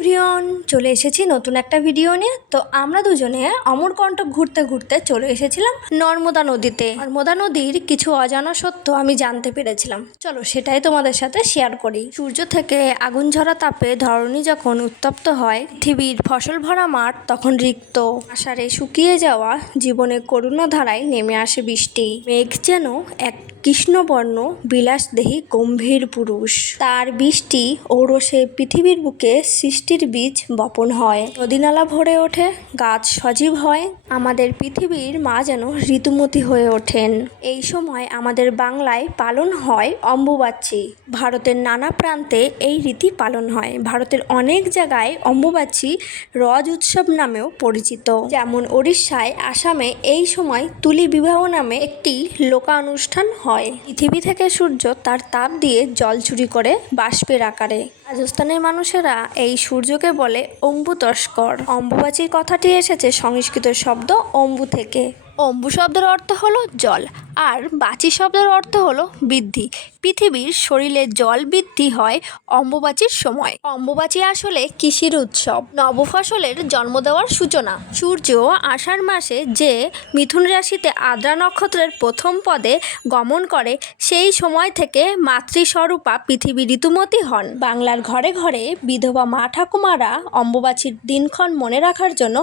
Everyone, চলে এসেছি নতুন একটা ভিডিও নিয়ে। তো আমরা দুজনে অমরকণ্টক ঘুরতে ঘুরতে চলে এসেছিলাম নর্মদা নদীতে। নর্মদা নদীর কিছু অজানা সত্য আমি জানতে পেরেছিলাম, চলো সেটাই তোমাদের সাথে শেয়ার করি। সূর্য থেকে আগুন ঝরা তাপে ধরণী যখন উত্তপ্ত হয়, পৃথিবীর ফসল ভরা মাঠ তখন রিক্ত, আষাঢ়ে শুকিয়ে যাওয়া জীবনে করুণা ধারায় নেমে আসে বৃষ্টি। মেঘ যেন এক কৃষ্ণবর্ণ বিলাসদেহী গম্ভীর পুরুষ, তার বৃষ্টি ঔরসে পৃথিবীর বুকে সৃষ্টির বীজ বপন হয়, নদীনালা ভরে ওঠে, গাছ সজীব হয়, আমাদের পৃথিবীর মা যেন ঋতুমতী হয়ে ওঠেন। এই সময় আমাদের বাংলায় পালন হয় অম্বুবাচী। ভারতের নানা প্রান্তে এই রীতি পালন হয়। ভারতের অনেক জায়গায় অম্বুবাচী রজ উৎসব নামেও পরিচিত, যেমন ওড়িশায়, আসামে এই সময় তুলি বিবাহ নামে একটি লোকানুষ্ঠান হয়। পৃথিবী থেকে সূর্য তার তাপ দিয়ে জল চুরি করে বাষ্পের আকারে। রাজস্থানের মানুষেরা এই সূর্যকে বলে অম্বুতস্কর। অম্বুবাচীর কথাটি এসেছে সংস্কৃত শব্দ অম্বু থেকে। অম্বু শব্দের অর্থ হলো জল, আর বাচী শব্দের অর্থ হলো বৃদ্ধি। পৃথিবীর শরীরে জল বৃদ্ধি হয় অম্বুবাচীর সময়। অম্বুবাচী আসলে কৃষির উৎসব, নবফসলের জন্ম দেওয়ার সূচনা। সূর্য আষাঢ় মাসে যে মিথুন রাশিতে আদ্রা নক্ষত্রের প্রথম পদে গমন করে, সেই সময় থেকে মাতৃস্বরূপা পৃথিবী ঋতুমতী হন। বাংলার ঘরে ঘরে বিধবা মা ঠাকুমারা অম্বুবাচীর দিনক্ষণ মনে রাখার জন্য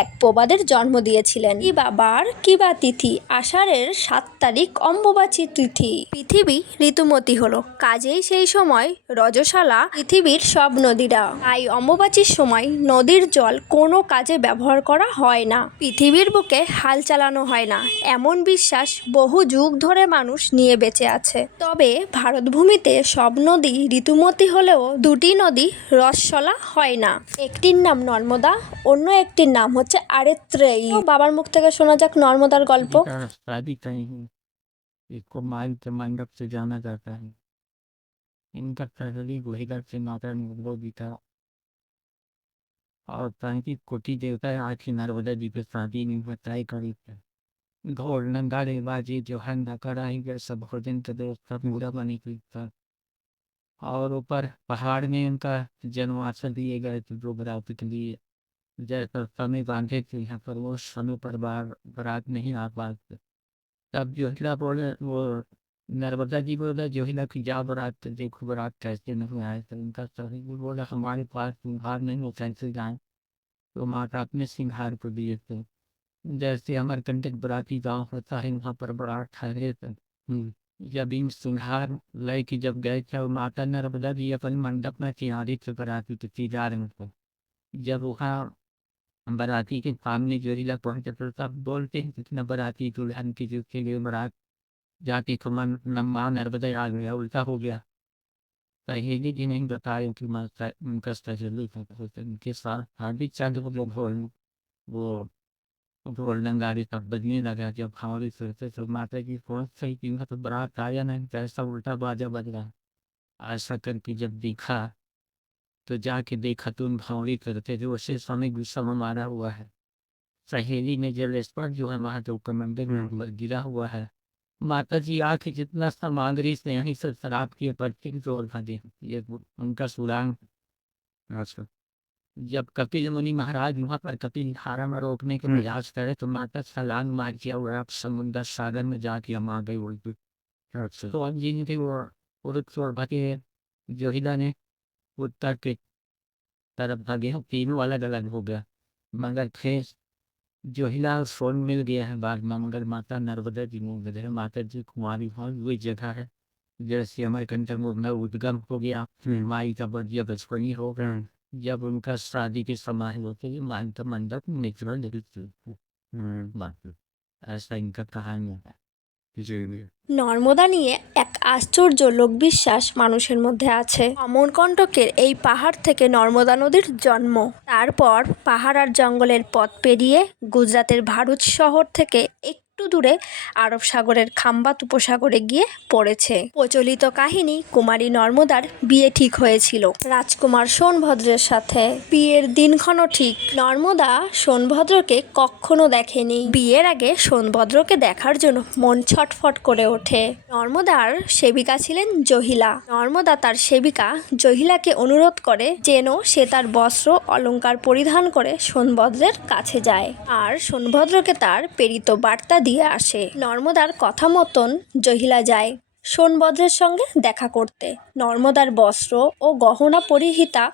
এক প্রবাদের জন্ম দিয়েছিলেন। কি বা বার, কি বা তিথি, আষাঢ়ের 7 তারিখ অম্বুবাচী তিথি। পৃথিবী ঋতুমতী হলো, কাজেই সেই সময় রজস্বালা পৃথিবীর সব নদীরা। তাই অম্বুবাচীর সময় নদীর জল কোনো কাজে ব্যবহার করা হয় না, পৃথিবীর বুকে হাল চালানো হয় না, এমন বিশ্বাস বহু যুগ ধরে মানুষ নিয়ে বেঁচে আছে। তবে ভারতভূমিতে সব নদী ঋতুমতী হলেও দুটি নদী রজস্বলা হয় না। একটির নাম নর্মদা, অন্য একটির নাম হচ্ছে আরেত্রেয়ী। বাবার মুখ থেকে শোনা যাক নর্মদার গল্প। शादी कहीं इसको माल के मंडप से जाना जाता है। इनका शरीर वहीदा से माता मुर्गो भी था और तांत्रिक कोटि देवता आज की नर्मदा जी पे शादी में बताई करी है। घोर नंगारे बाजी जो है न कराएंगे सब भोजन के दोस्त सब पूरा बनी हुई था और ऊपर पहाड़ में उनका जन्मवासन दिए गए थे जो बरात के लिए जैसा समय बांधे थे यहाँ पर वो समय पर बारात नहीं आ पाते। तब जोहिला बोले वो नर्मदा जी बोला जोहिला की जा बारात देखो बारात कैसे नहीं आए तो उनका सही बोला हमारे पास सिंहार नहीं हो कैसे जाए। तो माता अपने सिंहार को दिए थे। जैसे अमरकंटक बराती गांव होता है वहाँ पर बारात ठहरे थे। जब इन सिंहार लय की जब गए थे माता नर्मदा जी अपन मंडप में तैयारी से बराती तो जा रहे थे। जब वहाँ बाराती के सामने जोहिला पहुंचे तो सब बोलते हैं कितना बाराती दुल्हन की जो के लिए बारात जाके तो मन माँ नर्मदा आ गया उल्टा हो गया। सहेली जी ने बताया कि उनका सहेली उनके साथ हार्दिक चांद वो लोग वो ढोल नगाड़े सब बजने लगा। जब हमारी सोचते तो माता जी पहुंच सही थी तो बारात आया नहीं, कैसा उल्टा बाजा बज रहा। ऐसा करके जब देखा तो जाके देखा तो उन भावरी करते जो उसे समय गुस्सा में मारा हुआ है। सहेली ने जल स्पर्श जो है वहां जो मंदिर में गिरा हुआ है। माता जी आके जितना सामान रही से यहीं से शराब की पर्ची जोड़ दे ये उनका सुरांग। अच्छा, जब कपिल मुनि महाराज वहाँ पर कपिल धारा में रोकने के प्रयास करे तो माता छलांग मार किया और आप समुद्र सागर में जाके मार गई उल्टी। अच्छा, तो अब जी थे वो पुरुष और भगे जोहिला ने उत्तर के तरफ भागे हो, तीनों अलग अलग हो गया। मगर फिर जोहिला सोन मिल गया है बाद में, मगर माता नर्मदा जी में है। माता जी कुमारी भाव वही जगह है जैसे हमारे कंठक में उद्गम हो गया, माई का बजिया बचपनी हो गया। जब उनका शादी के समय होते ही मानता मंडप नेचुरल ऐसा इनका कहानी है। নর্মদা নিয়ে এক আশ্চর্য লোকবিশ্বাস মানুষের মধ্যে আছে। অমরকণ্টকের এই পাহাড় থেকে নর্মদা নদীর জন্ম। তারপর পাহাড় আর জঙ্গলের পথ পেরিয়ে গুজরাতের ভারুচ শহর থেকে একটু দূরে আরব সাগরের খাম্বাত উপসাগরে গিয়ে পড়েছে। প্রচলিত কাহিনী, কুমারী নর্মদার বিয়ে ঠিক হয়েছিল রাজকুমার সোনভদ্রের সাথে। বিয়ের দিনক্ষণও ঠিক। নর্মদা সোনভদ্রকে কখনো দেখেনি। বিয়ের আগে সোনভদ্রকে দেখার জন্য মন ছটফট করে ওঠে। নর্মদার সেবিকা ছিলেন জহিলা। নর্মদা তার সেবিকা জহিলাকে অনুরোধ করে যেন সে তার বস্ত্র অলংকার পরিধান করে সোনভদ্রের কাছে যায় আর সোনভদ্রকে তার প্রেরিত বার্তা দিয়ে আসে। নর্মদার কথা মতন জহিলা যায় সোনভদ্রের সঙ্গে দেখা করতে। নর্মদার বস্ত্র ও গহনা পরিহিতা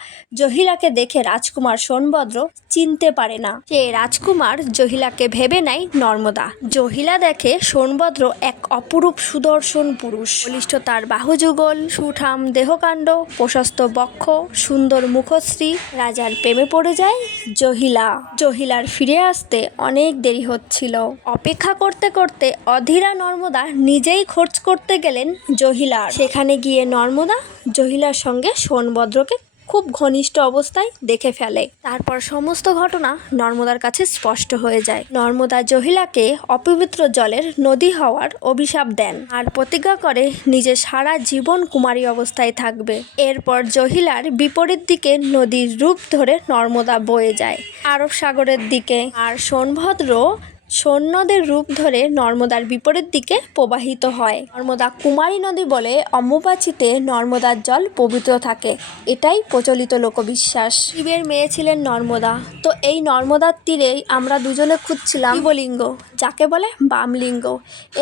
জহিলাকে দেখে রাজকুমার সোনভদ্র চিনতে পারে না। সে রাজকুমার জহিলাকে ভেবে নেয় নর্মদা। জহিলা দেখে সোনভদ্র এক অপরূপ সুদর্শন পুরুষ। বলিষ্ঠ তার বাহুযুগল, সুঠাম দেহকাণ্ড, প্রশস্ত বক্ষ, সুন্দর মুখশ্রী। রাজার প্রেমে পড়ে যায় জহিলার ফিরে আসতে অনেক দেরি হচ্ছিল। অপেক্ষা করতে করতে অধীরা নর্মদা নিজেই খোঁজ করতে গেলেন জহিলার। সেখানে গিয়ে নর্মদা জহিলার সঙ্গে সোনভদ্রকে খুব ঘনিষ্ঠ অবস্থায় দেখে ফেলে। তারপর সমস্ত ঘটনা নর্মদার কাছে স্পষ্ট হয়ে যায়। নর্মদা জহিলাকে অপবিত্র জলের নদী হওয়ার অভিশাপ দেন আর প্রতিজ্ঞা করে নিজে সারা জীবন কুমারী অবস্থায় থাকবে। এরপর জহিলার বিপরীত দিকে নদীর রূপ ধরে নর্মদা বয়ে যায় আরব সাগরের দিকে, আর সোনভদ্র সৈন্যদের রূপ ধরে নর্মদার বিপরীত দিকে প্রবাহিত হয়। নর্মদা কুমারী নদী বলে অম্বুবাচীতে নর্মদার জল পবিত্র থাকে, এটাই প্রচলিত লোকবিশ্বাস। শিবের মেয়ে ছিলেন নর্মদা। তো এই নর্মদার তীরেই আমরা দুজনে খুঁজছিলাম শিবলিঙ্গ, যাকে বলে বামলিঙ্গ।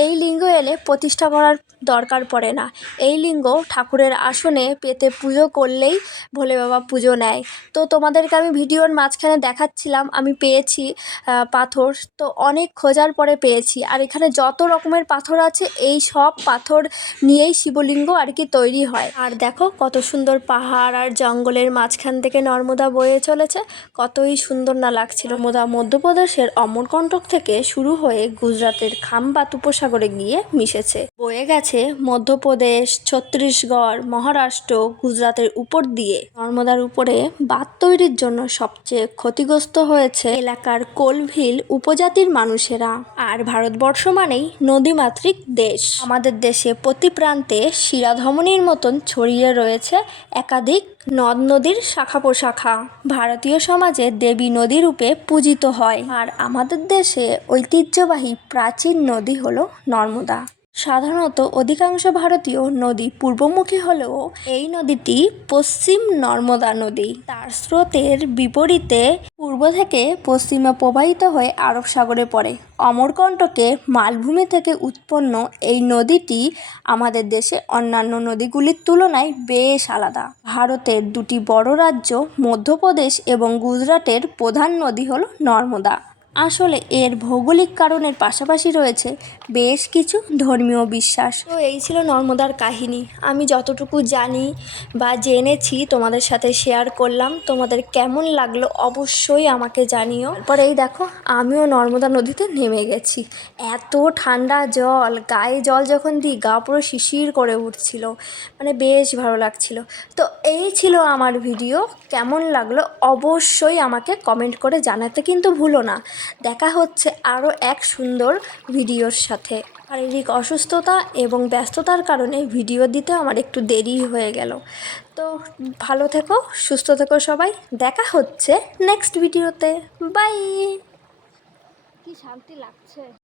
এই লিঙ্গ এলে প্রতিষ্ঠা করার দরকার পড়ে না। এই লিঙ্গ ঠাকুরের আসনে পেতে পুজো করলেই ভোলে বাবা পুজো নেয়। তো তোমাদেরকে আমি ভিডিওর মাঝখানে দেখাচ্ছিলাম আমি পেয়েছি পাথর। তো অনেক খোঁজার পরে পেয়েছি। আর এখানে যত রকমের পাথর আছে এই সব পাথর নিয়েই শিবলিঙ্গ আর কি তৈরি হয়। আর দেখো কত সুন্দর পাহাড় আর জঙ্গলের মাঝখান থেকে নর্মদা বয়ে চলেছে, কতই সুন্দর না লাগছিল। নর্মদা মধ্যপ্রদেশের অমরকণ্টক থেকে শুরু হয়ে গুজরাটের খাম্বাত উপসাগরে গিয়ে মিশেছে। বয়ে গেছে মধ্যপ্রদেশ, ছত্তিশগড়, মহারাষ্ট্র, গুজরাটের উপর দিয়ে। নর্মদার উপরে বাঁধ তৈরির জন্য সবচেয়ে ক্ষতিগ্রস্ত হয়েছে এলাকার কোলভিল উপজাতির মানুষেরা। আর ভারতবর্ষ মানেই নদীমাতৃক দেশ। আমাদের দেশে প্রতি প্রান্তে শিরাধমনীর মতন ছড়িয়ে রয়েছে একাধিক নদ নদীর শাখা প্রশাখা। ভারতীয় সমাজে দেবী নদী রূপে পূজিত হয়। আর আমাদের দেশে ঐতিহ্যবাহী প্রাচীন নদী হলো নর্মদা। সাধারণত অধিকাংশ ভারতীয় নদী পূর্বমুখী হলেও এই নদীটি পশ্চিম নর্মদা নদী। তার স্রোতের বিপরীতে পূর্ব থেকে পশ্চিমে প্রবাহিত হয়ে আরব সাগরে পড়ে। অমরকণ্টকে মালভূমি থেকে উৎপন্ন এই নদীটি আমাদের দেশে অন্যান্য নদীগুলির তুলনায় বেশ আলাদা। ভারতের দুটি বড় রাজ্য মধ্যপ্রদেশ এবং গুজরাটের প্রধান নদী হলো নর্মদা। আসলে এর ভৌগোলিক কারণের পাশাপাশি রয়েছে বেশ কিছু ধর্মীয় বিশ্বাস। তো এই ছিল নর্মদার কাহিনী। আমি যতটুকু জানি বা জেনেছি তোমাদের সাথে শেয়ার করলাম। তোমাদের কেমন লাগলো অবশ্যই আমাকে জানিও। তারপর এই দেখো আমিও নর্মদা নদীতে নেমে গেছি। এত ঠান্ডা জল, গায়ে জল যখন দিই গা পুরো শিশির করে উঠছিল, মানে বেশ ভালো লাগছিল। তো এই ছিল আমার ভিডিও। কেমন লাগলো অবশ্যই আমাকে কমেন্ট করে জানাতে কিন্তু ভুলো না। দেখা হচ্ছে আরও এক সুন্দর ভিডিওর সাথে। শারীরিক অসুস্থতা এবং ব্যস্ততার কারণে ভিডিও দিতে আমার একটু দেরি হয়ে গেল। তো ভালো থেকো, সুস্থ থেকো সবাই। দেখা হচ্ছে নেক্সট ভিডিওতে। বাই। কি শান্তি লাগছে।